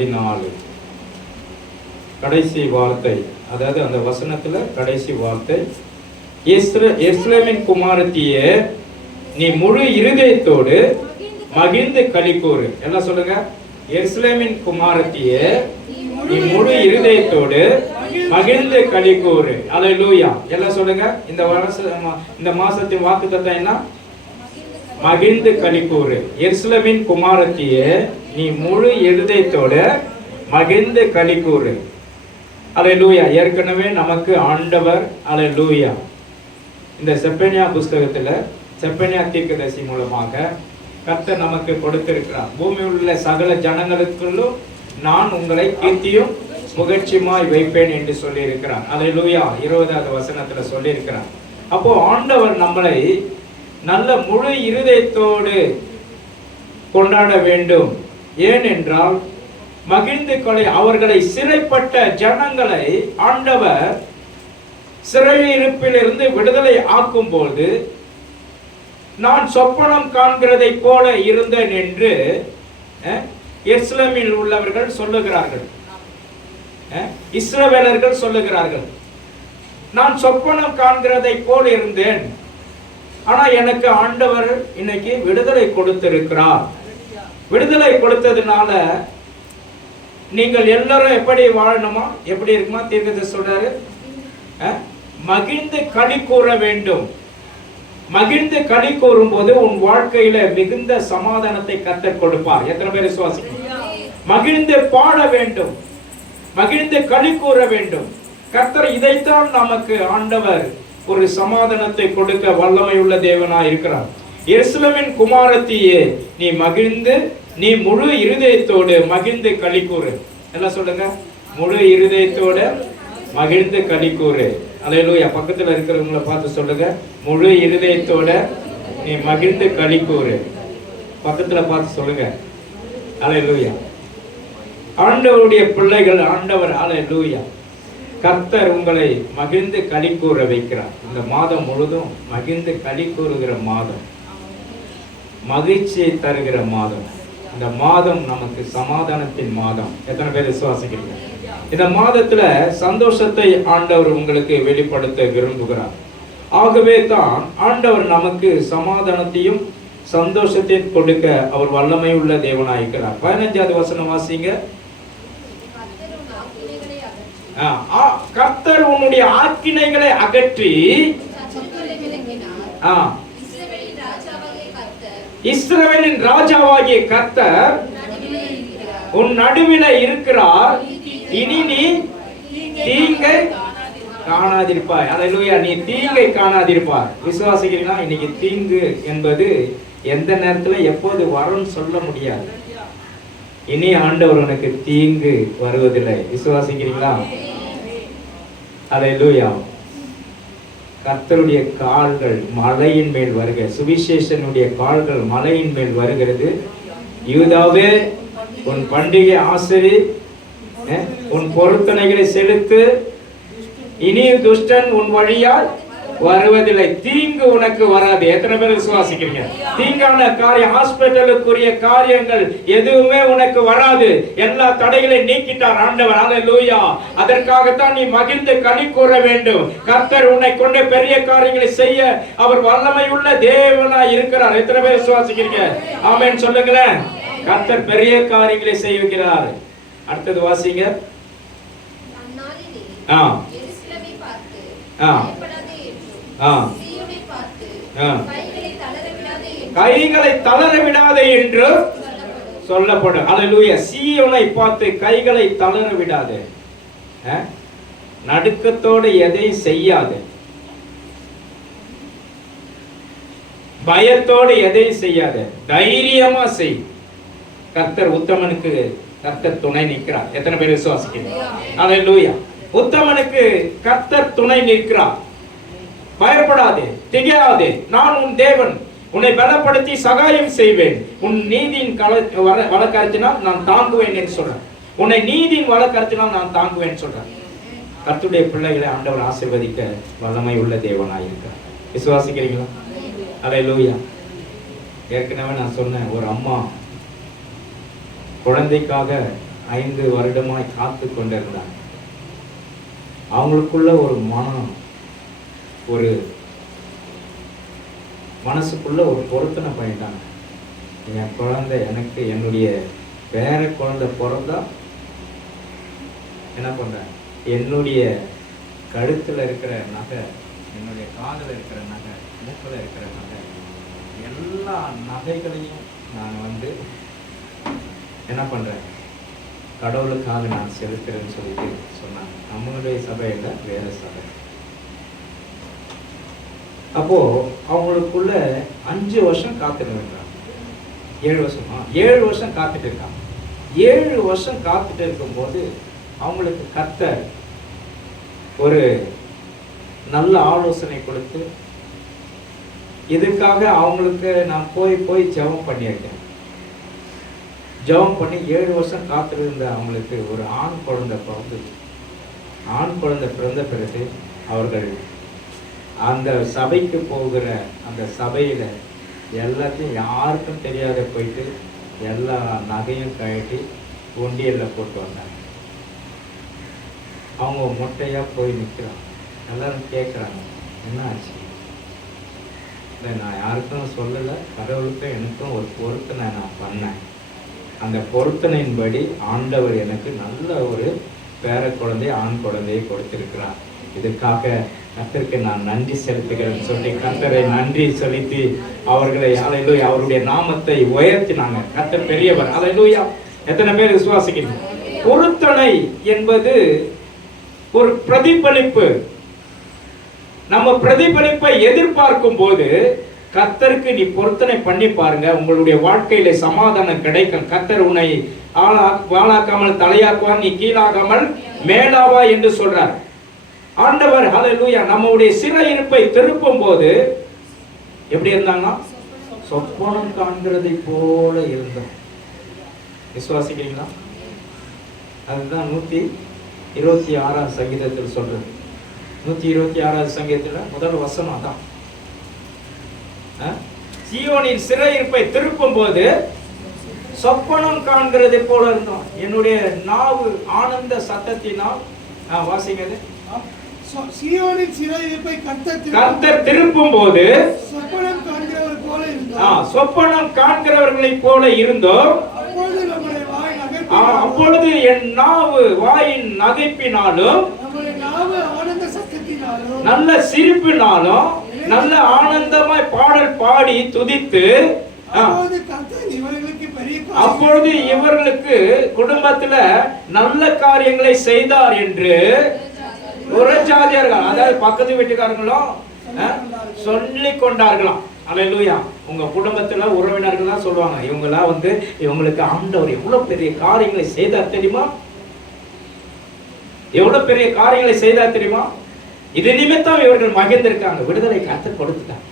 14 கடைசி வார்த்தை, அதாவது அந்த வசனத்துல கடைசி வார்த்தை, எருசலேமின் குமாரத்தியே நீ முழு இருதயத்தோடு மகிழ்ந்து களி கூறு. எல்லாம் சொல்லுங்க. எருசலேமின் குமாரத்தியே நீ முழு இருதயத்தோடு மகிழ்ந்து களி கூறு. அல்லேலூயா. எல்லாம் சொல்லுங்க. இந்த மாசத்தின் வாக்குத்தத்தம் என்ன? மகிழ்ந்து களி கூறு. எருசலேமின் குமாரத்தியே நீ முழு இருதயத்தோடு மகிழ்ந்து களி கூறு. அல்லேலூயா. ஏற்கனவே நமக்கு ஆண்டவர் அல்லேலூயா இந்த செப்பனியா புஸ்தகத்துல செப்பனியா தீர்க்கதரிசி மூலமாக கர்த்தர் நமக்கு கொடுத்திருக்கிறார். பூமியில் உள்ள சகல ஜனங்களுக்குள்ளும் நான் உங்களை கீர்த்தியும் முகழ்ச்சியுமாய் வைப்பேன் என்று சொல்லி இருக்கிறார். அல்லேலூயா. 20வது வசனத்துல சொல்லி இருக்கிறார். அப்போ ஆண்டவர் நம்மளை நல்ல முழு இருதயத்தோடு கொண்டாட வேண்டும். ஏனென்றால் மகிழ்ந்து கொலை அவர்களை சிறைப்பட்ட ஜனங்களை ஆண்டவர் சிறையிருப்பிலிருந்து விடுதலை ஆக்கும் போது நான் சொப்பனம் காண்கிறதை போல இருந்தேன் என்று எருசலேமில் உள்ளவர்கள் சொல்லுகிறார்கள். இஸ்ரவேலர்கள் சொல்லுகிறார்கள், நான் சொப்பனம் காண்கிறதை போல இருந்தேன், ஆனா எனக்கு ஆண்டவர் இன்னைக்கு விடுதலை கொடுத்திருக்கிறார். விடுதலை கொடுத்ததுனால நீங்கள் எல்லாரும் எப்படி வாழணுமா, எப்படி இருக்குமா? தீர்க்கதரிசி சொல்றாரு, மகிழ்ந்து களி கூற வேண்டும். மகிழ்ந்து களி கூறும் போது உன் வாழ்க்கையில மிகுந்த சமாதானத்தை கர்த்தர் கொடுப்பார். எத்தனை பேர் விசுவாசிக்கிறீங்க? மகிழ்ந்து பாட வேண்டும், மகிழ்ந்து களி கூற வேண்டும். கர்த்தர் இதைத்தான் நமக்கு ஆண்டவர் ஒரு சமாதானத்தை கொடுக்க வல்லமை உள்ள தேவனாய் இருக்கிறார். எருசலேமின் குமாரத்தியே நீ மகிழ்ந்து நீ முழு இருதயத்தோடு மகிழ்ந்து களி கூறு. எல்லாம் சொல்லுங்க. முழு இருதயத்தோட மகிழ்ந்து களி கூறு. அல்லேலூயா. பக்கத்துல இருக்கிறவங்களை பார்த்து சொல்லுங்க, முழு இருதயத்தோட நீ மகிழ்ந்து களி கூறு. பக்கத்துல பார்த்து சொல்லுங்க. அல்லேலூயா. ஆண்டவருடைய பிள்ளைகள், ஆண்டவர் அல்லேலூயா கர்த்தர் உங்களை மகிழ்ந்து களி கூற வைக்கிறார். இந்த மாதம் முழுதும் மகிழ்ந்து களி கூறுகிற மாதம், மகிழ்ச்சியை தருகிற மாதம். இந்த மாதம் நமக்கு சமாதானத்தின் மாதம். எத்தனை பேர் விசுவாசிக்கிறீங்க? இந்த மாதத்துல சந்தோஷத்தை ஆண்டவர் உங்களுக்கு வெளிப்படுத்த விரும்புகிறார். ஆகவே தான் ஆண்டவர் நமக்கு சமாதானத்தையும் சந்தோஷத்தையும் கொடுக்க அவர் வல்லமை உள்ள தேவனாயிருக்கிறார். 15வது வசனம் வாசிங்க. கர்த்தர் உன்னுடைய ஆக்கினைகளை அகற்றி இஸ்ரவேலின் ராஜாவாகிய கர்த்தர் உன் நடுவில இருக்கிறார். இனி நீ தீங்கை காணாதிருப்பாய். அல்லேலூயா. நீ தீங்கை காணாதிருப்பாய். விசுவாசிக்கிறீங்களா? இன்னைக்கு தீங்கு என்பது எந்த நேரத்துல எப்போது வரும்னு சொல்ல முடியாது. இனி ஆண்டவர் உனக்கு தீங்கு வருவதில்லை. விசுவாசிக்கிறீங்களா? அல்லேலூயா. கர்த்தருடைய கால்கள் மலையின் மேல் வருக. சுவிசேஷனுடைய கால்கள் மலையின் மேல் வருகிறது. யூதாவே உன் பண்டிகை ஆசரி, உன் பொருத்தனைகளை செலுத்து. இனி துஷ்டன் உன் வழியால் வருவதில்லை. தீங்கு உனக்கு வராது. எத்தனை பேர் விசுவாசிக்கிறீங்க? தீங்கான காரியம், ஹாஸ்பிட்டலுக்குரிய காரியங்கள் எதுவுமே உனக்கு வராது. எல்லா தடைகளையும் நீக்கிட்டார் ஆண்டவர். அல்லேலூயா. அதற்காகத்தான் நீ மகிழ்ந்து களி கூற வேண்டும். கர்த்தர் உன்னை கொண்டு பெரிய காரியங்களை செய்ய அவர் வல்லமை உள்ள தேவனாய் இருக்கிறார். எத்தனை பேர் விசுவாசிக்கிறீங்க? ஆமென் சொல்லுங்களேன். கர்த்தர் பெரிய காரியங்களை செய்கிறார். அடுத்தது வாசிங்க. கைகளை தளர விடாதே என்று சொல்லப்படும். அல்லேலூயா. சீயோனை பார்த்து கைகளை தளர விடாதே, நடுக்கத்தோடு எதை செய்யாது, பயத்தோடு எதை செய்யாது, தைரியமா செய். கர்த்தர் உத்தமனுக்கு கர்த்தர் துணை நிற்கிறார். எத்தனை பேர் விசுவாசிக்கிறீங்க? அல்லேலூயா. உத்தமனுக்கு கர்த்தர் துணை நிற்கிறார். பயப்படாதே, திகையாதே, நான் உன் தேவன், உன்னை பலப்படுத்தி சகாயம் செய்வேன். உன் நீதியின் வழக்கறிச்சினால் நான் தாங்குவேன் என்று சொல்றேன். உன்னை நீதியின் வழக்கறிச்சினால் நான் தாங்குவேன் சொல்றேன். கர்த்தருடைய பிள்ளைகளை ஆண்டவர் ஆசீர்வதிக்க வல்லமை உள்ள தேவனாயிருக்கிறார். விசுவாசிக்கிறீங்களா? அல்லேலூயா. ஏற்கனவே நான் சொன்னேன், ஒரு அம்மா குழந்தைக்காக 5 வருடமாய் காத்து கொண்டிருந்தாங்க. அவங்களுக்குள்ள ஒரு மனசுக்குள்ள ஒரு பொருத்தனை பண்ணிட்டாங்க. என் குழந்தை, எனக்கு என்னுடைய பேர குழந்தை பிறந்தா என்ன பண்றேன், என்னுடைய கழுத்துல இருக்கிற நகை, என்னுடைய காதில் இருக்கிற நகை, மூக்கில் இருக்கிற நகை, எல்லா நகைகளையும் நான் என்ன பண்றேன், கடவுளுக்காக நான் செலுத்துறேன்னு சொல்லிட்டு சொன்னாங்க. நம்மளுடைய சபையில வேற சபை. அப்போ அவங்களுக்குள்ள 5 வருஷம் காத்துட்டு இருக்காங்க. 7 வருஷமா 7 வருஷம் காத்துட்டு இருக்காங்க. 7 வருஷம் காத்துட்டு இருக்கும்போது அவங்களுக்கு கர்த்தர் ஒரு நல்ல ஆலோசனை கொடுத்து, இதுக்காக அவங்களுக்கு நான் போய் ஜெபம் பண்ணியிருக்கேன். ஜெபம் பண்ணி 7 வருஷம் காத்திருந்த அவங்களுக்கு ஒரு ஆண் குழந்தை பிறந்தது. ஆண் குழந்தை பிறந்த பிறகு அவர்கள் அந்த சபைக்கு போகிற அந்த சபையில எல்லாத்தையும் யாருக்கும் தெரியாத போயிட்டு எல்லா நகையும் கழட்டி ஒண்டியல்ல போட்டு வந்தாங்க. அவங்க மொட்டையா போய் நிற்கிறாங்க. எல்லாரும் கேட்குறாங்க, என்ன ஆச்சு? இல்லை, நான் யாருக்கும் சொல்லலை, கடவுளுக்கும் எனக்கும் ஒரு பொருத்தனை நான் பண்ணேன். அந்த பொருத்தனையின்படி ஆண்டவர் எனக்கு நல்ல ஒரு பேர குழந்தை, ஆண் குழந்தையை கொடுத்திருக்கிறார். இதுக்காக கர்த்தருக்கு நான் நன்றி செலுத்துகிறேன் சொல்லி கர்த்தரை நன்றி செலுத்தி அவர்களை அல்லேலூயா அவருடைய நாமத்தை உயர்த்தினாங்க. கர்த்தர் பெரியவர். அல்லேலூயா. எத்தனை பேர் விசுவாசிக்கிறீங்க? பொருத்தனை என்பது ஒரு பிரதிபலிப்பு. நம்ம பிரதிபலிப்பை எதிர்பார்க்கும் போது கர்த்தருக்கு நீ பொருத்தனை பண்ணி பாருங்க, உங்களுடைய வாழ்க்கையில சமாதானம் கிடைக்கும். கர்த்தர் உன்னை வாழாக்காமல் தலையாக்குவார், நீ கீழாகாமல் மேலாவா என்று சொல்றார் ஆண்டவர். ஹல்லேலூயா. நம்முடைய சிறையிருப்பை திருப்பும் போது எப்படி இருந்தாங்கன்னா சொப்பனம் காண்கிறதை போல இருந்தோம். விசுவாசிக்கிறீங்களா? அதுதான் 126 சங்கீதத்தில் சொல்றது. 126 சங்கீதத்துல முதல் வசனம் தான். சீயோனின் சிறையிருப்பை திருப்பும் போது சொப்பனம் காண்கிறதை போல இருந்தோம். என்னுடைய நாவு ஆனந்த சத்தத்தினால் வாசிக்கிறது. சீயோனின் சிறையிருப்பை கர்த்தர் திருப்பும் போது சொப்பனம் காண்கிறவர் போல இருந்தோம். சொப்பனம் காண்கிறவர்களை போல இருந்தோம். அப்பொழுது என் நாவு வாயின் நகைப்பினாலும் நல்ல சிரிப்பினாலும் நல்ல ஆனந்தமாய் பாடல் பாடி துதித்து, அப்பொழுது இவர்களுக்கு குடும்பத்துல நல்ல காரியங்களை செய்தார் என்று உரஜாதியார்கள், அதாவது பக்கத்து வீட்டுக்காரங்களும் சொல்லிக் கொண்டார்களாம். அல்லேலூயா. உங்க குடும்பத்துல உறவினர்கள் தான் சொல்லுவாங்க, இவங்கெல்லாம் இவங்களுக்கு ஆண்டவர் எவ்வளவு பெரிய காரியங்களை செய்தார் தெரியுமா, எவ்வளவு பெரிய காரியங்களை செய்தார் தெரியுமா. இது நிமித்தம் இவர்கள் மகிழ்ந்திருக்காங்க. விடுதலை கர்த்தர் கொடுத்துட்டாங்க.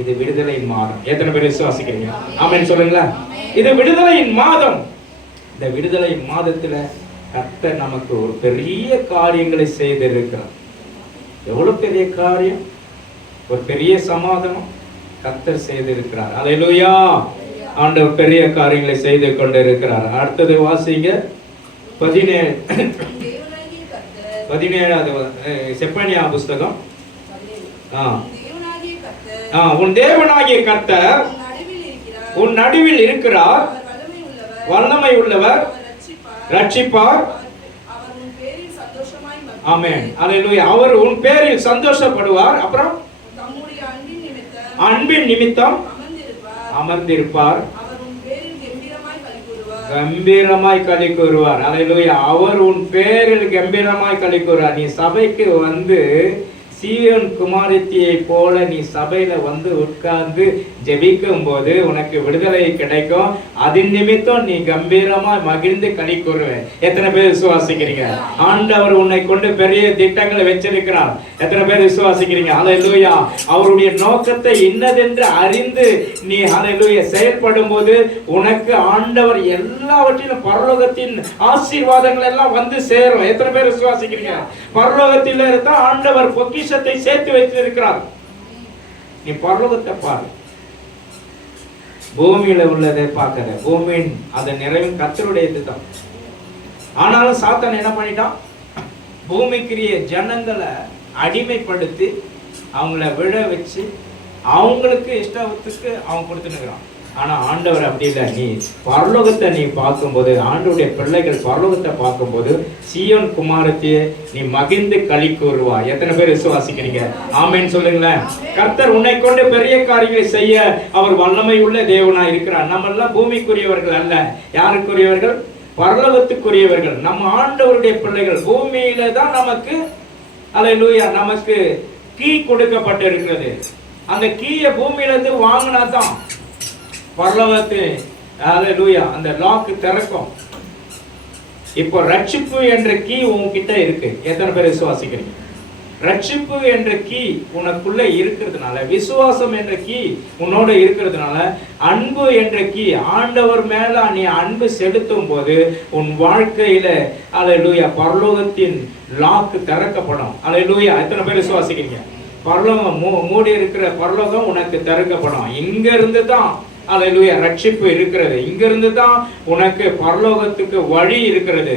இது விடுதலையின் மாதம். எத்தனை பேர் விசுவாசிக்கிறீங்க? ஆமென் சொல்லுங்களா. இது விடுதலையின் மாதம். இந்த விடுதலையின் மாதத்துல கர்த்தர் நமக்கு ஒரு பெரிய காரியங்களை செய்திருக்கிறார். எவ்வளவு பெரிய காரியம், ஒரு பெரிய சமாதானம் கர்த்தர் செய்திருக்கிறார். அல்லேலூயா. ஆண்டவர் பெரிய காரியங்களை செய்து கொண்டிருக்கிறார். அடுத்தது வாசிங்க 17வது செப்பனியா புஸ்தகம். உன் தேவனாகிய கர்த்தர் உன் நடுவில் இருக்கிறார், வல்லமை உள்ளவர், ரட்சிப்பார். ஆமென். அல்லேலூயா. அவர் உன் பேரில் சந்தோஷப்படுவார். அப்புறம் அன்பின் நிமித்தம் அமர்ந்திருப்பார், கம்பீரமாய் களி கூறுவார். அல்லேலூயா. அவர் உன் பேரில் கம்பீரமாய் களி கூறுவார். நீ சபைக்கு சீயோன் குமாரத்தியை போல நீ சபையில உட்கார்ந்து ஜெபிக்கும் போது உனக்கு விடுதலை கிடைக்கும். அதன் நிமித்தம் நீ கம்பீரமா மகிழ்ந்து களி கூறுவேன். எத்தனை பேர் விசுவாசிக்கிறீங்க? ஆண்டவர் உன்னை கொண்டு பெரிய திட்டங்களை வச்சிருக்கிறார். எத்தனை பேர் விசுவாசிக்கிறீங்க? அல்லேலூயா. அவருடைய நோக்கத்தை இன்னதென்று அறிந்து நீ அல்லேலூயா செயல்படும் போது உனக்கு ஆண்டவர் எல்லாவற்றிலும் பரலோகத்தின் ஆசீர்வாதங்கள் எல்லாம் சேரும். எத்தனை பேர் விசுவாசிக்கிறீங்க? பரலோகத்தில் இருந்தா ஆண்டவர் பொக்கிஷ சேர்த்து வைத்திருக்கிறார். நீ பரலோகத்தை பாரு, பூமியில உள்ளதை பார்க்கிற. பூமியின் அந்த நிறைவும் கர்த்தருடையது தான். ஆனாலும் சாத்தான் என்ன பண்ணிட்டான், பூமிக்குரிய ஜனங்களை அடிமைப்படுத்தி அவங்கள விழ வச்சு அவங்களுக்கு இஷ்டத்துக்கு அவன் கொடுத்துனுக்குறான். ஆனா ஆண்டவர் அப்படி இல்லை. நீ பரலோகத்தை நீ பார்க்கும்போது, ஆண்டவருடைய பிள்ளைகள் பரலோகத்தை பார்க்கும்போது, சீயோன் குமாரத்தையே நீ மகிழ்ந்து களி கூறுவா. எத்தனை பேர் விசுவாசிக்கிறீங்க? ஆமென் சொல்லுங்களேன். கர்த்தர் உன்னை கொண்டு பெரிய காரியங்களை செய்ய அவர் வல்லமை உள்ள தேவனா இருக்கிறார். நம்ம எல்லாம் பூமிக்குரியவர்கள் அல்ல. யாருக்குரியவர்கள்? பரலோகத்துக்குரியவர்கள். நம்ம ஆண்டவருடைய பிள்ளைகள். பூமியில தான் நமக்கு அல்லேலூயா நமக்கு கீ கொடுக்கப்பட்டு இருக்கிறது. அந்த கீயை பூமியில இருந்து வாங்கினா தான் பரலோகத்து அல்லேலூயா அந்த லாக் திறக்கும். இப்போ ரட்சிப்பு என்ற கீ உன்கிட்ட இருக்கு. எத்தனை பேர் விசுவாசிக்கிறீங்க? ரட்சிப்பு என்ற கீ உனக்குள்ள இருக்கிறதுனால, விசுவாசம் என்ற கீ உன்னோட இருக்கிறதுனால, அன்பு என்ற கீ, ஆண்டவர் மேல நீ அன்பு செலுத்தும் போது உன் வாழ்க்கையில அல்லேலூயா பரலோகத்தின் லாக் திறக்கப்படும். அல்லேலூயா. எத்தனை பேர் விசுவாசிக்கிறீங்க? பரலோகம் மூடி இருக்கிற பரலோகம் உனக்கு திறக்கப்படும். இங்க இருந்து தான் அல்லேலூயா ரட்சிப்பு இருக்கிறது. இங்க இருந்து தான் உனக்கு பரலோகத்துக்கு வழி இருக்கிறது.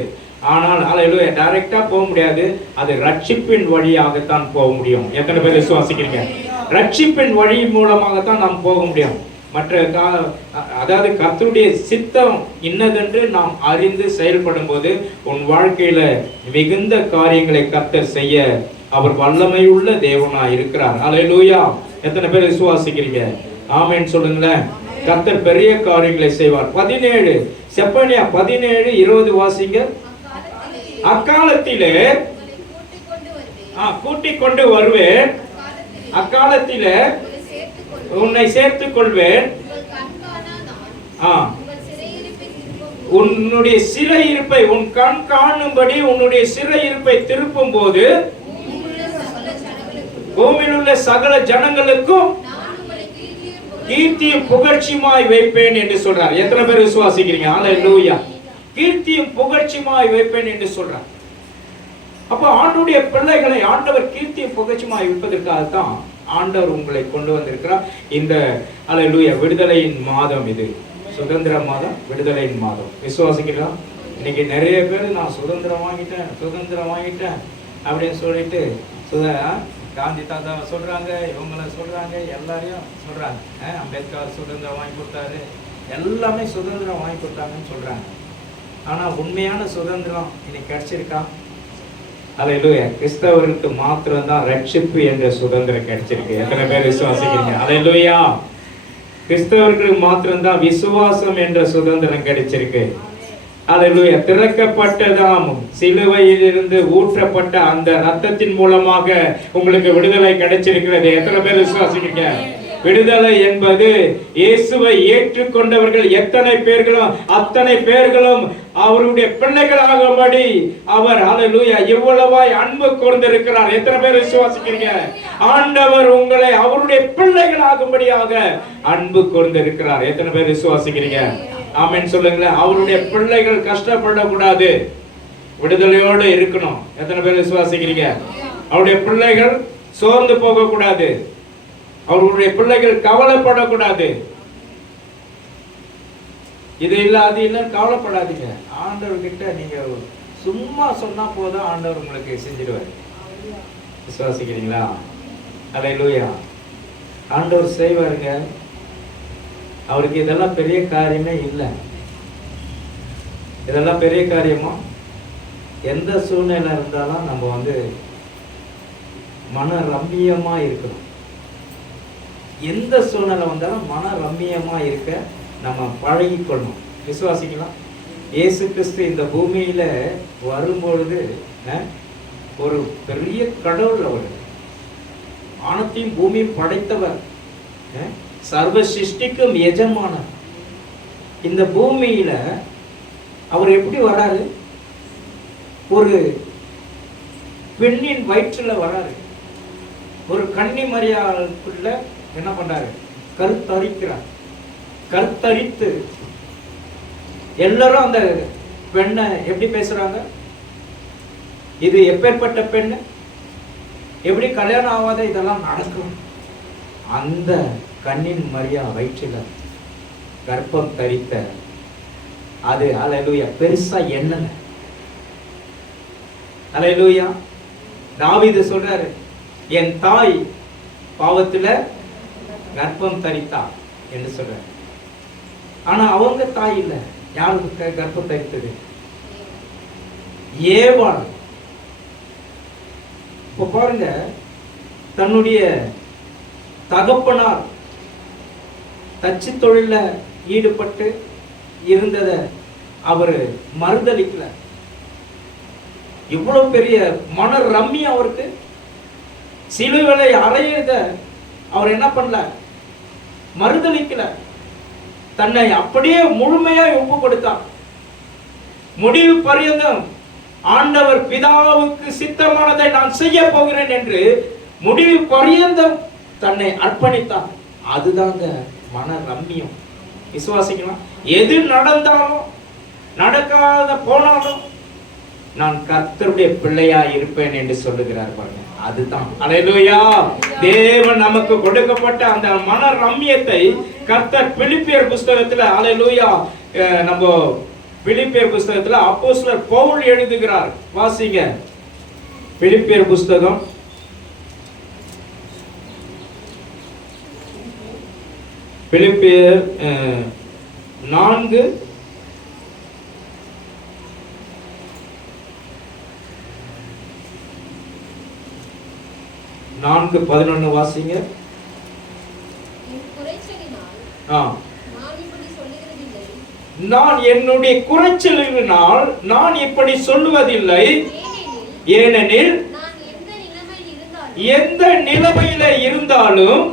ஆனால் அல்லேலூயா டைரக்டா போக முடியாது. அது ரட்சிப்பின் வழியாகத்தான் போக முடியும். எத்தனை பேர் விசுவாசிக்கிறீங்க? ரட்சிப்பின் வழி மூலமாகத்தான் நாம் போக முடியும். மற்ற அதாவது கர்த்தருடைய சித்தம் இன்னதென்று நாம் அறிந்து செயல்படும் போது உன் வாழ்க்கையில மிகுந்த காரியங்களை கர்த்தர் செய்ய அவர் வல்லமையுள்ள தேவனா இருக்கிறார். அல்லேலூயா. எத்தனை பேர் விசுவாசிக்கிறீங்க? ஆமென் சொல்லுங்களேன். கர்த்தர் பெரிய காரியங்களை செய்வார். 17 செப்பனியா 17:20 வாசிங்க. அக்காலத்திலே கூட்டிக் கொண்டு வருவேன், அக்காலத்திலே உன்னை சேர்த்துக் கொள்வேன், உன்னுடைய சிறையிருப்பை உன் கண் காணும்படி உன்னுடைய சிறையிருப்பை திருப்பும் போது பூமியில் உள்ள சகல ஜனங்களுக்கும் கீர்த்தியும் புகழ்ச்சியுமாய் வைப்பேன் என்று சொல்றார். எத்தனை பேர் விசுவாசிக்கிறீங்க? அல்லேலூயா. கீர்த்தியும் புகழ்ச்சியுமாய் வைப்பேன் என்று சொல்றார். அப்போ ஆண்டவருடைய பிள்ளைகளை ஆண்டவர் கீர்த்தியும் புகழ்ச்சியுமாய் வைப்பதற்காகத்தான் ஆண்டவர் உங்களை கொண்டு வந்திருக்கிறார். இந்த அல்லேலூயா விடுதலையின் மாதம், இது சுதந்திர மாதம், விடுதலையின் மாதம். விசுவாசிக்கிறோம். இன்னைக்கு நிறைய பேர் நான் சுதந்திரம் வாங்கிட்டேன் அப்படின்னு சொல்லிட்டு காந்தி தாத்தா சொல்றாங்க, இவங்களை சொல்றாங்க, எல்லாரையும் சொல்றாங்க. அம்பேத்கர் சுதந்திரம் வாங்கி கொடுத்தாரு, எல்லாமே சுதந்திரம் வாங்கி கொடுத்தாங்கன்னு சொல்றாங்க. ஆனா உண்மையான சுதந்திரம் இன்னைக்கு கிடைச்சிருக்கா? அல்லேலூயா. கிறிஸ்தவருக்கு மாத்திரம்தான் ரட்சிப்பு என்ற சுதந்திரம் கிடைச்சிருக்கு. எத்தனை பேர் விசுவாசிக்கிறீங்க? அல்லேலூயா. கிறிஸ்தவர்களுக்கு மாத்திரம்தான் விசுவாசம் என்ற சுதந்திரம் கிடைச்சிருக்கு. அல்லேலூயா. திறக்கப்பட்டதாம் சிலுவையிலிருந்து ஊற்றப்பட்ட அந்த ரத்தத்தின் மூலமாக உங்களுக்கு விடுதலை கிடைச்சிருக்கிறது. எத்தனை பேர் விசுவாசிக்கிறீங்க? விடுதலை என்பது இயேசுவை ஏற்றுக்கொண்டவர்கள் எத்தனை பேர்களும் அத்தனை பேர்களும் அவருடைய பிள்ளைகளாகும்படி அவர் அல்லேலூயா இவ்வளவாய் அன்பு கூர்ந்திருக்கிறார். எத்தனை பேர் விசுவாசிக்கிறீங்க? ஆண்டவர் உங்களை அவருடைய பிள்ளைகளாகும்படியாக அன்பு கூர்ந்திருக்கிறார். எத்தனை பேர் விசுவாசிக்கிறீங்க? ஆமென் சொல்லுங்களேன். அவருடைய பிள்ளைகள் கஷ்டப்படக்கூடாது, விடுதலையோடு இருக்கணும். எத்தனை பேர் விசுவாசிக்கிறீங்க? அவருடைய பிள்ளைகள் சோர்ந்து போக கூடாது, அவருடைய பிள்ளைகள் கவலைப்படக்கூடாது. இது இல்ல அது இல்லைன்னு கவலைப்படாதீங்க. ஆண்டவர்கிட்ட நீங்க சும்மா சொன்னா போதும், ஆண்டவர் உங்களுக்கு செஞ்சிடுவார். விசுவாசிக்கிறீங்களா? அல்லேலூயா. ஆண்டவர் செய்வாருங்க. அவருக்கு இதெல்லாம் பெரிய காரியமே இல்லை. இதெல்லாம் பெரிய காரியமா? எந்த சூழ்நிலை இருந்தாலும் நம்ம மன ரம்மியமா இருக்கணும். எந்த சூழ்நிலை வந்தாலும் மன ரம்மியமா இருக்க நம்ம பழகிக்கொள்ளணும். விசுவாசிக்கலாம். இயேசு கிறிஸ்து இந்த பூமியில வரும்பொழுது ஒரு பெரிய கடவுள். அவர் வானத்தையும் பூமியும் படைத்தவர், சர்வ சிருஷ்டிக்கும் எஜமானர். இந்த பூமியில அவர் எப்படி வராரு? ஒரு பெண்ணின் வயிற்றுல வராரு. ஒரு கன்னி மரியாளுக்குள்ள என்ன பண்றாரு? கருத்தரிக்கிறார். கருத்தரித்து எல்லாரும் அந்த பெண்ணை எப்படி பேசுறாங்க? இது எப்பேற்பட்ட பெண்ணு, எப்படி கல்யாணம் ஆகாத இதெல்லாம் நடக்கும்? அந்த கண்ணின் மரியா வயிற்றில கர்ப்பம் தரித்த அது அல்லேலூயா பெருசா எண்ணல. அல்லேலூயா. தாவீது சொல்றாரு, என் தாய் பாவத்துல கர்ப்பம் தரித்தார் என்று சொல்றாரு. ஆனா அவங்க தாய் இல்ல. யாருக்கு கர்ப்பம் தரித்தது? ஏவாள். இப்ப பாருங்க, தன்னுடைய தகப்பனார் தச்சு தொழில ஈடுபட்டு இருந்தத அவரு மறுதலிக்கல. இவ்வளவு பெரிய மன ரம்மியம் அவருக்கு. சிலுவையை அறையத அவர் என்ன பண்ணல? மறுதலிக்கல. தன்னை அப்படியே முழுமையாய் ஒப்பு கொடுத்தார். முடிவு பரியந்தம் ஆண்டவர் பிதாவுக்கு சித்தமானதை நான் செய்ய போகிறேன் என்று முடிவு பரியந்தம் தன்னை அர்ப்பணித்தார். அதுதாங்க மன ரம்மியம். விசுவாசிக்கலாம். எது நடந்தாலும் நடக்காத போனாலும் நான் கர்த்தருடைய பிள்ளையா இருப்பேன் என்று சொல்லுகிறார் பாருங்க. அதுதான் அல்லேலூயா. தேவன் நமக்கு கொடுக்கப்பட்ட அந்த மன ரம்மியத்தை கர்த்தர் பிலிப்பியர் புஸ்தகத்துல, அல்லேலூயா, நம்ம பிலிப்பியர் புஸ்தகத்துல அப்போஸ்தலர் பவுல் எழுதுகிறார். வாசிங்க பிலிப்பியர் புஸ்தகம் பிலிப்பியர் 4:11 வாசிங்க. நான் என்னுடைய குறைச்சலினால் நான் இப்படி சொல்லுவதில்லை, ஏனெனில் எந்த நிலைமையில இருந்தாலும்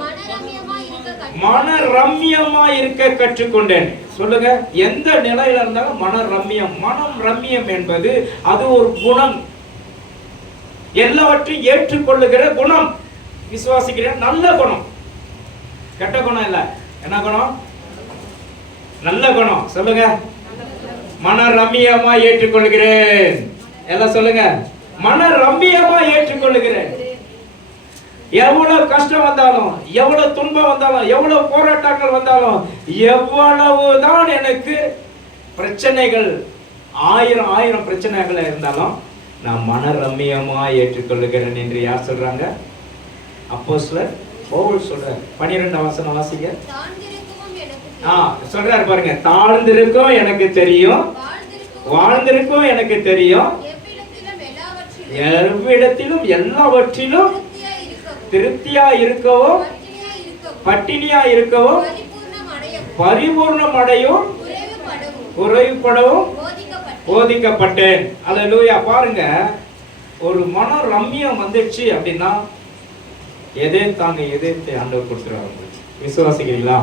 மன ரம்மியமா இருக்க கற்றுக்கொண்டேன். சொல்லுங்க, எந்த நிலையில இருந்தாலும் மன ரம்மியம். மனம் ரம்மியம் என்பது அது ஒரு குணம், எல்லாவற்றையும் ஏற்றுக்கொள்ளுகிற குணம். விசுவாசிக்கிறேன், நல்ல குணம், கெட்ட குணம் இல்ல. என்ன குணம்? நல்ல குணம். சொல்லுங்க, மன ரம்மியமா ஏற்றுக்கொள்கிறேன். எல்லாம் சொல்லுங்க, மன ரம்மியமா ஏற்றுக்கொள்கிறேன். எவ்வளவு கஷ்டம் வந்தாலும், எவ்வளவு துன்பம் வந்தாலும், எவ்வளவு போராட்டங்கள் வந்தாலும், எவ்வளவுதான் எனக்கு பிரச்சனைகள், ஆயிரம் பிரச்சனைகள் இருந்தாலும் நான் மன ரம்மியமா ஏற்றுக்கொள்ளுகிறேன் என்று யார் சொல்றாங்க? அப்போஸ்தலர் பவுல் சொல்றார். 12 வசனம் வாசிங்க. சொல்றாரு பாருங்க, தாழ்ந்திருக்கும் எனக்கு தெரியும், வாழ்ந்திருக்கும் எனக்கு தெரியும், எவ்விடத்திலும் எல்லாவற்றிலும் திருப்தியா இருக்கவும் பட்டினியா இருக்கவும் பரிபூர்ணம் அடையும் குறைவுபடவும் போதிக்கப்பட்டேன். அல்லேலூயா. பாருங்க, ஒரு மன ரம்மியம் வந்துடுச்சு அப்படின்னா எதை தாங்க எதிர்த்து ஆண்டவர் கொடுத்துருவாங்க. விசுவாசிக்கிறீங்களா?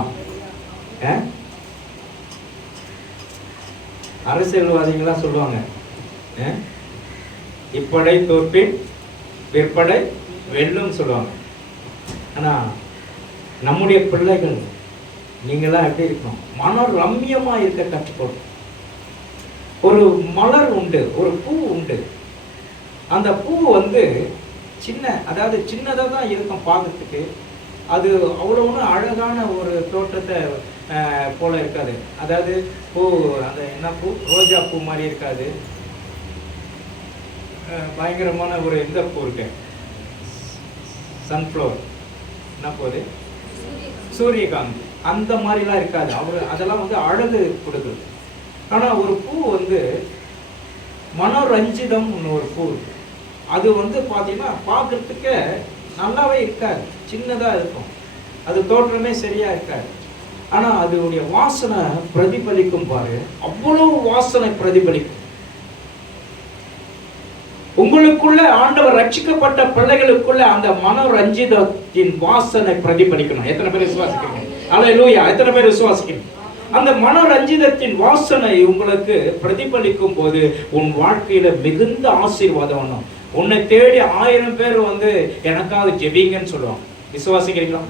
அரசியல்வாதிகளா சொல்லுவாங்க, இப்படை தோற்பின் பிற்படை வெல்லும் சொல்லுவாங்க. ஆனா நம்முடைய பிள்ளைகள் நீங்களாம் எப்படி இருக்கணும்? மன ரம்மியமா இருக்க கற்றுக்கணும். ஒரு மலர் உண்டு, ஒரு பூ உண்டு. அந்த பூ சின்ன, அதாவது சின்னதா தான் இருக்கும் பார்க்கறதுக்கு. அது அவ்வளோ ஒன்றும் அழகான ஒரு தோற்றத்தை போல இருக்காது. அதாவது பூ, அந்த என்ன பூ, ரோஜா பூ மாதிரி இருக்காது. பயங்கரமான ஒரு இந்த பூ இருக்கு, சன்ஃப்ளவர், என்ன போகுது, சூரியகாந்தி, அந்த மாதிரிலாம் இருக்காது. அதெல்லாம் அழகு கொடுக்குது. ஆனால் ஒரு பூ மனோரஞ்சிதம் ஒரு பூ இருக்கு. அது பார்த்தீங்கன்னா பார்க்கறதுக்கு நல்லாவே இருக்காது, சின்னதாக இருக்கும். அது தோற்றமே சரியா இருக்காது. ஆனால் அதனுடைய வாசனை பிரதிபலிக்கும் பாரு, அவ்வளவு வாசனை பிரதிபலிக்கும். உங்களுக்குள்ள ஆண்டவர் ரட்சிக்கப்பட்ட பிள்ளைகளுக்குள்ள அந்த மனோரஞ்சிதத்தின் வாசனை பிரதிபலிக்கணும். எத்தனை பேர் விசுவாசிக்கிறீங்க? அல்லேலூயா. எத்தனை பேர் விசுவாசிக்கிறீங்க? அந்த மனோரஞ்சிதத்தின் வாசனை உங்களுக்கு பிரதிபலிக்கும் போது உன் வாழ்க்கையில மிகுந்த ஆசீர்வாதம் வரும். உன்னை தேடி 1000 பேர் எனக்காக ஜெபிங்கன்னு சொல்லுவாங்க. விசுவாசிக்கிறீங்களா?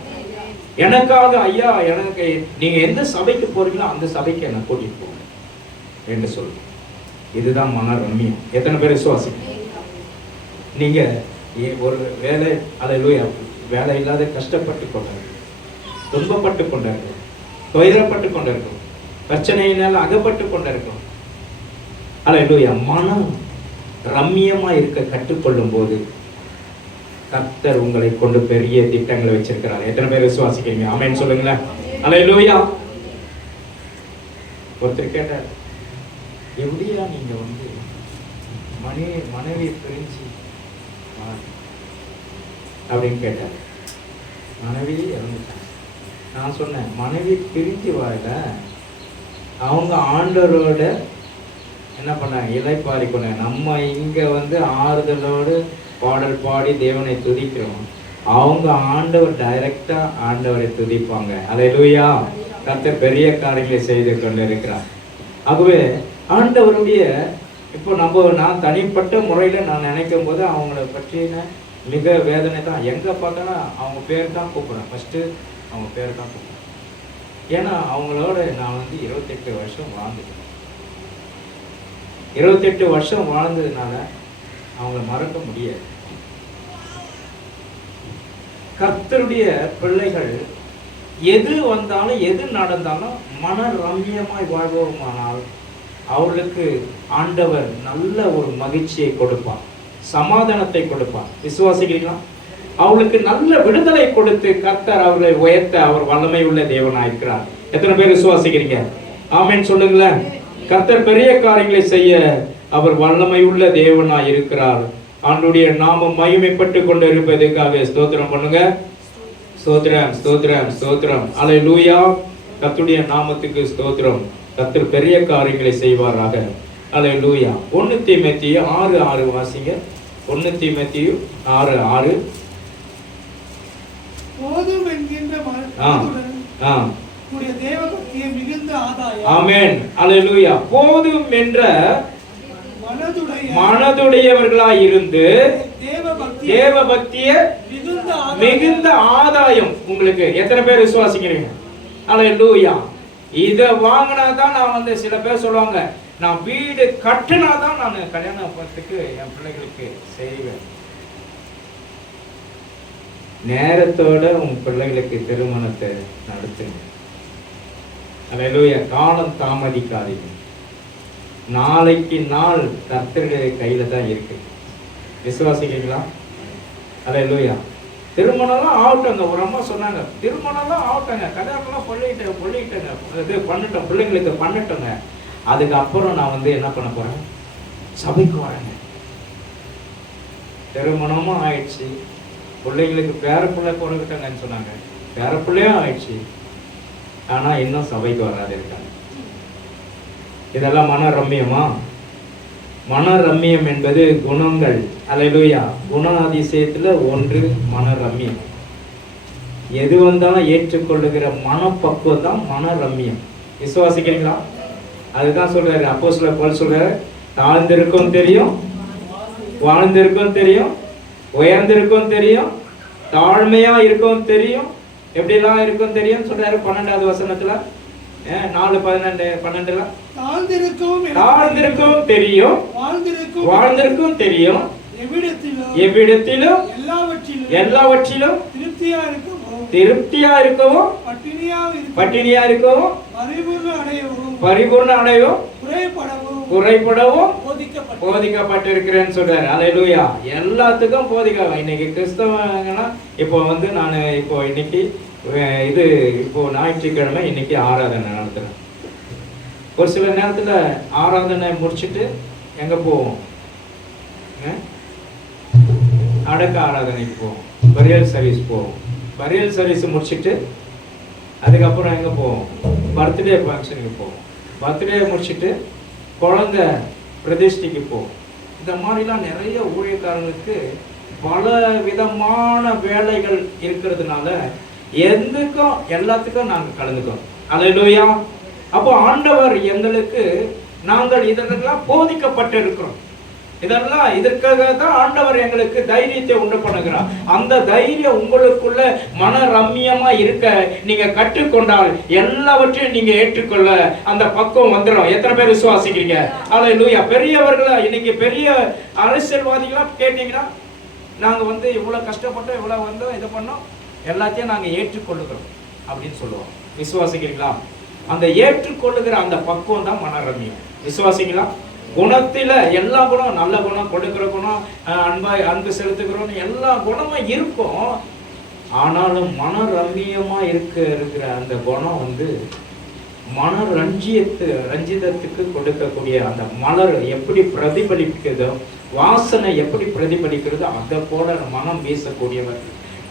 எனக்காக, ஐயா, எனக்கு நீங்க எந்த சபைக்கு போறீங்களோ அந்த சபைக்கு என்ன கூட்டிட்டு போங்க என்று சொல்லுங்க. இதுதான் மன ரம்மியம். எத்தனை பேர் விசுவாசிக்கிறீங்க? நீங்க ஒரு வேலை, அல்லேலூயா, வேலை இல்லாத கஷ்டப்பட்டு கொண்டார்கள், துன்பப்பட்டு கொண்டார்கள், துயரப்பட்டு கொண்டிருக்கும், பிரச்சனையினால் அகப்பட்டு கொண்டிருக்கும். அல்லேலூயா. மனம் ரம்மியமா இருக்க கற்றுக்கொள்ளும் போது கர்த்தர் உங்களை கொண்டு பெரிய திட்டங்களை வச்சிருக்கிறார். எத்தனை பேர் விசுவாசிக்கிறீங்க? ஆமென் சொல்லுங்களேன். அல்லேலூயா. ஒருத்தர் கேட்டார், எப்படியா நீங்க வந்து மனைவி பிரிஞ்சு அப்படின்னு கேட்டார். மனைவி இறந்துட்டாங்க. நான் சொன்னேன், மனைவி பிரிஞ்சு வாழ அவங்க ஆண்டவரோட என்ன பண்ணாங்க, இலைப்பாரி கொண்டாங்க. நம்ம இங்க வந்து ஆறுதலோடு பாடல் பாடி தேவனை துதிக்கிறோம். அவங்க ஆண்டவர் டைரக்டா ஆண்டவரை துதிப்பாங்க. அல்லேலூயா. கர்த்தர் பெரிய காரியங்களை செய்து கொண்டு இருக்கிறார். ஆகவே ஆண்டவருடைய இப்போ நான் தனிப்பட்ட முறையில் நான் நினைக்கும் போது அவங்கள பற்றின மிக வேதனை தான். எங்கே பார்த்தாலும் அவங்க பேர் தான் கூப்பிட்றேன். ஃபஸ்ட்டு அவங்க பேர் தான் கூப்பிட்றேன். ஏன்னா அவங்களோட நான் வந்து 28 வருஷம் வாழ்ந்துட்டேன். 28 வருஷம் வாழ்ந்ததுனால அவங்கள மறக்க முடியாது. கர்த்தருடைய பிள்ளைகள் எது வந்தாலும் எது நடந்தாலும் மன ரம்மியமாய் வாழ்வோமானால் அவர்களுக்கு ஆண்டவர் நல்ல ஒரு மகிழ்ச்சியை கொடுப்பார், சமாதானத்தை கொடுப்பார். விசுவாசிக்கிறீங்களா? அவர்களுக்கு நல்ல விடுதலை கொடுத்து கர்த்தர் அவர்களை உயர்த்த அவர் வல்லமை உள்ள தேவனாயிருக்கிறார். எத்தனை பேர் விசுவாசிக்கிறீங்க? ஆமென் சொல்லுங்களேன். கர்த்தர் பெரிய காரியங்களை செய்ய அவர் வல்லமை உள்ள தேவனாய் இருக்கிறார். ஆண்டுடைய நாமம் மகிமைப்பட்டு கொண்டு இருப்பதற்காக ஸ்தோத்திரம் பண்ணுங்க. ஸ்தோத்திரம், ஸ்தோத்திரம், ஸ்தோத்திரம். அல்லேலூயா. கர்த்தருடைய நாமத்துக்கு ஸ்தோத்திரம். கர்த்தர் பெரிய காரியங்களை செய்வாராக. அல்லேலூயா. 1 தீமோத்தேயு 6:6 வாசிங்க. 1 தீமோத்தேயு 6:6. போதும் என்கின்ற மனதுடன் உடைய தேவபக்தியை மிகுந்த ஆதாயம். ஆமென். அல்லேலூயா. போதும் என்ற மனதுடையவர்களாய் இருந்து தேவபக்தியை மிகுந்த ஆதாயம் உங்களுக்கு. எத்தனை பேர் விசுவாசிக்கிறீங்க? அல்லேலூயா. இத வாங்கினாதான் நான் வந்து, சில பேர் சொல்லுவாங்க, நான் வீடு கட்டினாதான் நான் கல்யாணத்துக்கு என் பிள்ளைகளுக்கு செய்வேன். நேரத்தோட உங்க பிள்ளைகளுக்கு திருமணத்தை நடத்துங்க. அல்லேலூயா. காலம் தாமதிக்காதீங்க. நாளைக்கு நாள் கர்த்தருடைய கையில தான் இருக்கு. விசுவாசிக்கிறீங்களா? அல்லேலூயா. திருமணம்லாம் ஆகட்டுங்க. ஒரு அம்மா சொன்னாங்க, திருமணம்லாம் ஆகட்டுங்க, கல்யாணம்லாம் சொல்லிட்டேங்க, இது பண்ணிட்டோம், பிள்ளைங்களுக்கு பண்ணிட்டோங்க. அதுக்கப்புறம் நான் வந்து என்ன பண்ண போறேன்? சபைக்கு வரேங்க. திருமணமும் ஆயிடுச்சு, பிள்ளைங்களுக்கு பேர பிள்ளை பிறகுட்டாங்கன்னு சொன்னாங்க, பேர பிள்ளையும் ஆயிடுச்சு, ஆனா இன்னும் சபைக்கு வராது இருக்காங்க. இதெல்லாம் மன ரம்மியமா? மன ரம்மியம் என்பது குணங்கள். அல்லேலூயா. குணாதிசயத்துல ஒன்று மன ரம்மியம். எது வந்தாலும் ஏற்றுக்கொள்ளுகிற மனப்பக்குவம் தான் மன ரம்மியம். விசுவாசிக்கிறீங்களா? அதுதான் சொல்றாரு அப்போஸ்தலர் பவுல் சொல்றாரு, தாழ்ந்திருக்கும் தெரியும், வாழ்ந்திருக்கும் தெரியும், உயர்ந்திருக்கும் தெரியும், தாழ்மையா இருக்கும் தெரியும், எப்படிலாம் இருக்கும் தெரியும் சொல்றாரு 12வது வசனத்துல. 4:12 தாழ்ந்திருக்கும் தெரியும், வாழ்ந்திருக்கும் தெரியும், எவ்விடத்திலும் எல்லாவற்றிலும் திருப்தியா இருக்கவும், பட்டினியா இருக்கவும், பரிபூர்ண அடையவும், குறைபடவும் போதிக்கப்பட்டிருக்கிறேன்னு சொல்றாரு. அல்லேலூயா. எல்லாத்துக்கும் போதிக்க. இன்னைக்கு கிறிஸ்தவங்கன்னா இப்போ வந்து நான் இப்போ இன்னைக்கு இது இப்போ ஞாயிற்றுக்கிழமை இன்னைக்கு ஆராதனை நடத்துறேன். ஒரு சில நேரத்துல ஆராதனை முடிச்சுட்டு எங்க போவோம்? அடக்க ஆராதனைக்கு போவோம், பரியல் சர்வீஸ் போவோம். பரியல் சர்வீஸ் முடிச்சுட்டு அதுக்கப்புறம் எங்க போவோம்? பர்த்டே ஃபங்க்ஷனுக்கு போவோம். பர்த்டே முடிச்சுட்டு குழந்தை பிரதிஷ்டைக்கு போவோம். இந்த மாதிரிலாம் நிறைய ஊழியக்காரங்களுக்கு பல விதமான வேலைகள் இருக்கிறதுனால எதுக்கும் எல்லாத்துக்கும் நாங்கள் கலந்துக்கிறோம். அல்லேலூயா. அப்போ ஆண்டவர் எங்களுக்கு, நாங்கள் இதெல்லாம் போதிக்கப்பட்டு இருக்கிறோம். இதற்காக தான் ஆண்டவர் எங்களுக்கு தைரியத்தை உண்டு பண்ணுகிறார். அந்த தைரியம் உங்களுக்குள்ள மன ரம்மியமா இருக்க நீங்க கற்றுக்கொண்டால் எல்லாவற்றையும் நீங்க ஏற்றுக்கொள்ள அந்த பக்குவம் வந்துடும். எத்தனை பேர் விசுவாசிக்கிறீங்க? அல்லேலூயா. பெரியவர்களா இன்னைக்கு பெரிய அரசியல்வாதிகளா கேட்டீங்கன்னா, நாங்க வந்து இவ்வளவு கஷ்டப்பட்டோம், இவ்வளவு வந்தோம், இதை பண்ணோம், எல்லாத்தையும் நாங்க ஏற்றுக்கொள்ளுகிறோம் அப்படின்னு சொல்லுவோம். விசுவாசிக்கிறீங்களா? அந்த ஏற்றுக்கொள்ளுகிற அந்த பக்குவம் தான் மன ரம்மியம். விசுவாசிங்களா? குணத்துல எல்லா குணம், நல்ல குணம், கொடுக்கிற குணம், அன்பு செலுத்துகிறோம், எல்லா குணமும் இருக்கும். ஆனாலும் மன ரம்மியமா இருக்கிற அந்த குணம் மன ரஞ்சிதத்துக்கு கொடுக்கக்கூடிய அந்த மலர் எப்படி பிரதிபலிக்கிறதோ, வாசனை எப்படி பிரதிபலிக்கிறதோ, அதை போல மனம் வீசக்கூடியவர்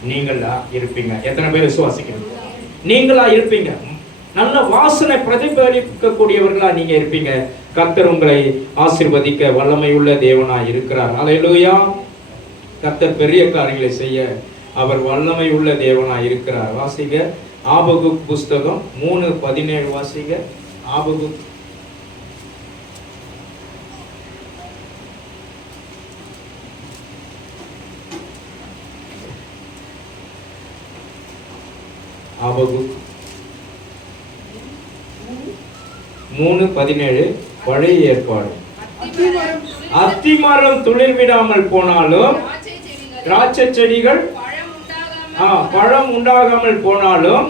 நீங்களா இருப்பீங்க. எத்தனை பேர் விசுவாசிக்கிறீங்க? நீங்களா இருப்பீங்க. நல்ல வாசனை பிரதிபலிக்கக்கூடியவர்களா நீங்க இருப்பீங்க. கர்த்தர் உங்களை ஆசீர்வதிக்க வல்லமையுள்ள தேவனாய் இருக்கிறார். அல்லேலூயா. கர்த்தர் பெரிய காரியங்களை செய்ய அவர் வல்லமை உள்ள தேவனாய் இருக்கிறார். வாசிங்க ஆபகுக் புஸ்தகம் 3:17 வாசிங்க. ஆபகுக் ஆபகுக் 3:17 பழைய ஏற்பாடு. அத்திமரம் துளிர் விடாமல் போனாலும், திராட்சை செடிகள் பழம் உண்டாகாமல் போனாலும்,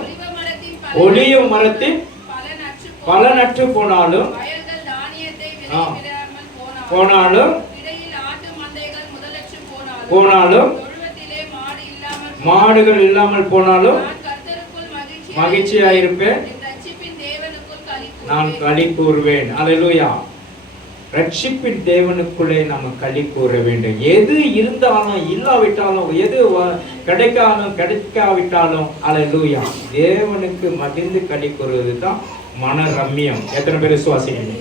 ஒலிவ மரத்தின் பலனற்று போனாலும் மாடுகள் இல்லாமல் போனாலும் மகிழ்ச்சியாயிருப்பேன், நான் களி கூறுவேன். அல்லேலூயா. ரட்சிப்பின் தேவனுக்குள்ளே நம்ம களி கூற வேண்டும். எது இருந்தாலும் இல்லாவிட்டாலும், எது கிடைக்காவிட்டாலும், அல்லேலூயா, தேவனுக்கு மகிழ்ந்து களி கூறுவது தான் மன ரம்மியம். எத்தனை பேர் விசுவாசிங்க?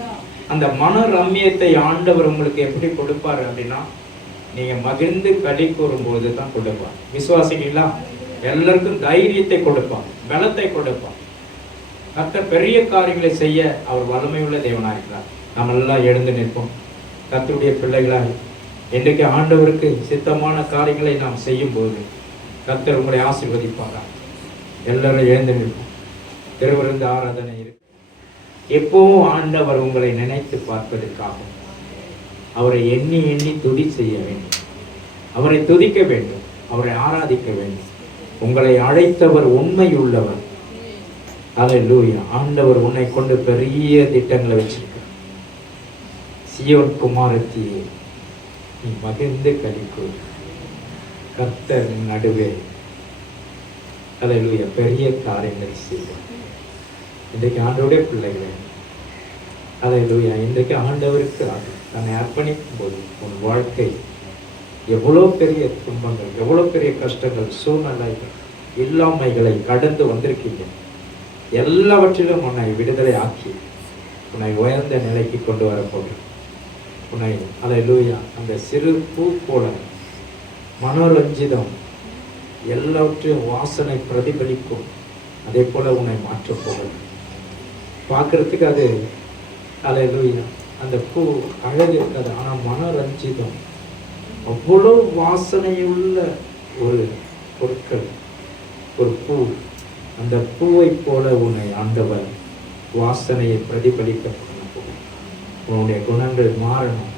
அந்த மன ரம்மியத்தை ஆண்டவர் உங்களுக்கு எப்படி கொடுப்பாரு அப்படின்னா, நீங்க மகிழ்ந்து களி கூறும்போது தான் கொடுப்பார். விசுவாசிங்களா? எல்லாருக்கும் தைரியத்தை கொடுப்பார், பலத்தை கொடுப்பார். கர்த்தர் பெரிய காரியங்களை செய்ய அவர் வல்லமையுள்ள தேவனாக இருக்கிறார். நம்ம எல்லாம் எழுந்து நிற்போம். கர்த்தருடைய பிள்ளைகளாக இன்றைக்கு ஆண்டவருக்கு சித்தமான காரியங்களை நாம் செய்யும் போது கர்த்தர் உங்களை ஆசீர்வதிப்பாரா? எல்லாரும் எழுந்து நிற்போம். திருவிருந்து ஆராதனை இருக்கு. எப்பவும் ஆண்டவர் உங்களை நினைத்து பார்ப்பதற்காக அவரை எண்ணி எண்ணி துதி செய்ய வேண்டும், அவரை துதிக்க வேண்டும், அவரை ஆராதிக்க வேண்டும். உங்களை அழைத்தவர் உண்மையுள்ளவர். அல்லேலூயா. ஆண்டவர் உன்னை கொண்டு பெரிய திட்டங்களை வச்சிருக்க. சீயோன் குமாரத்தியே, நீ மகிழ்ந்து களி கூறு. கர்த்தர் நடுவே அல்லேலூயா பெரிய காரியங்களை செய்வார். இன்றைக்கு ஆண்டவருடைய பிள்ளைகளே, அல்லேலூயா, இன்றைக்கு ஆண்டவருக்கு தன்னை அர்ப்பணிக்கும் போது உன் வாழ்க்கை எவ்வளோ பெரிய துன்பங்கள், எவ்வளோ பெரிய கஷ்டங்கள், சூழ்நிலைகள், இல்லாமைகளை கடந்து வந்திருக்கீங்க. எல்லாவற்றிலும் உன்னை விடுதலை ஆக்கி உன்னை உயர்ந்த நிலைக்கு கொண்டு வரப்போகிறேன். உன்னை அல்லேலூயா அந்த சிறு பூ போல மனோரஞ்சிதம் எல்லாவற்றையும் வாசனை பிரதிபலிக்கும். அதே போல உன்னை மாற்றப் போகிறேன். பார்க்கறதுக்கு அது அல்லேலூயா அந்த பூ அழகு இருக்காது, ஆனால் மனோரஞ்சிதம் அவ்வளோ வாசனையுள்ள ஒரு பொருட்கள், ஒரு பூ. அந்த பூவை போல உன்னை ஆண்டவர் வாசனையை பிரதிபலிக்க பண்ண போகும். உன்னுடைய குணங்கள் மாறணும்,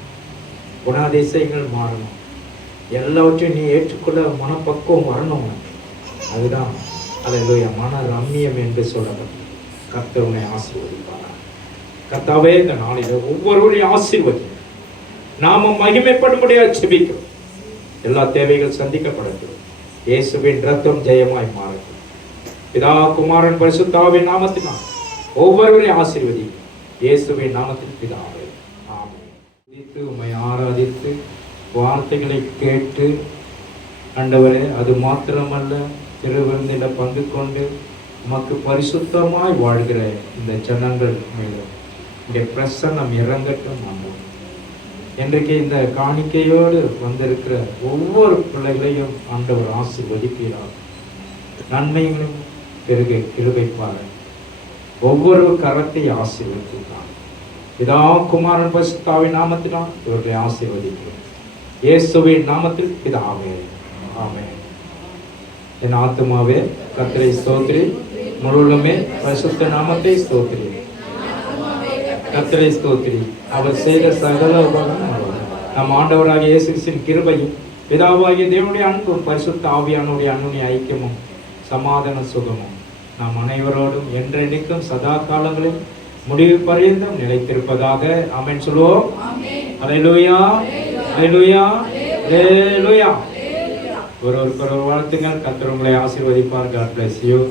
குணாதிசயங்கள் மாறணும், எல்லாவற்றையும் நீ ஏற்றுக்கொள்ள மனப்பக்குவம் வரணும். அதுதான் அல்லேலூயா மன ரம்மியம் என்று சொல்லப்பட்டது. கர்த்தர் உன்னை ஆசீர்வதிப்பார். கர்த்தாவே, இந்த நாளில் ஒவ்வொருவரையும் ஆசீர்வதி. நாம மகிமைப்படும்படியாக ஜெபிக்கிறோம். எல்லா தேவைகள் சந்திக்கப்படட்டும். இயேசுவின் ரத்தம் ஜெயமாய் மாறட்டும். பிதா, குமாரன், பரிசுத்த ஆவியின் நாமத்தினால் ஒவ்வொருவரையும் ஆசீர்வதி. இயேசுவின் நாமத்தில் பிதாவே, ஆமென். உம்மை ஆராதித்து வார்த்தைகளை கேட்டு ஆண்டவரே, அது மாத்திரமல்ல, திருவிருந்தில் பங்கு கொண்டு உமக்கு பரிசுத்தமாய் வாழ்கிற இந்த ஜனங்கள் மேலும் இங்கே பிரசன்னம் இறங்கட்டும். ஆண்டவரே, இன்றைக்கு இந்த காணிக்கையோடு வந்திருக்கிற ஒவ்வொரு பிள்ளைகளையும் ஆண்டவர் ஆசீர்வதிக்கிறார். நன்மைகளும் பெருக கிருபைப்பார். ஒவ்வொரு கரத்தை ஆசீர்வதிக்கிறார். பிதா, குமாரன், பரிசுத்த ஆவியின் நாமத்தினால் இவர்களை ஆசீர்வதிக்கிறேன். இயேசுவின் நாமத்தில் பிதாவே, ஆமென். என் ஆத்துமாவே கர்த்தரை ஸ்தோத்திரி, முழுவதுமே பரிசுத்த நாமத்தை ஸ்தோத்திரி. கர்த்தரை ஸ்தோத்திரி, அவர் செய்த சகல உபகாரங்களும் நம் ஆண்டவராகிய இயேசு கிறிஸ்துவின் கிருபையும் பிதாவாகிய தேவனுடைய அன்பும் பரிசுத்த ஆவியானுடைய அன்புடைய ஐக்கியமும் சமாதான சுகமும் நாம் அனைவரோடும் என்றென்றைக்கும் சதா காலங்களில் முடிவு பரியந்தம் நிலைத்திருப்பதாக. ஆமென் சொல்லுவோம். அல்லேலூயா, அல்லேலூயா, அல்லேலூயா. ஒருவருக்கு ஒரு வாழ்த்துங்கள். கர்த்தர் உங்களை ஆசீர்வதிப்பார். God bless you.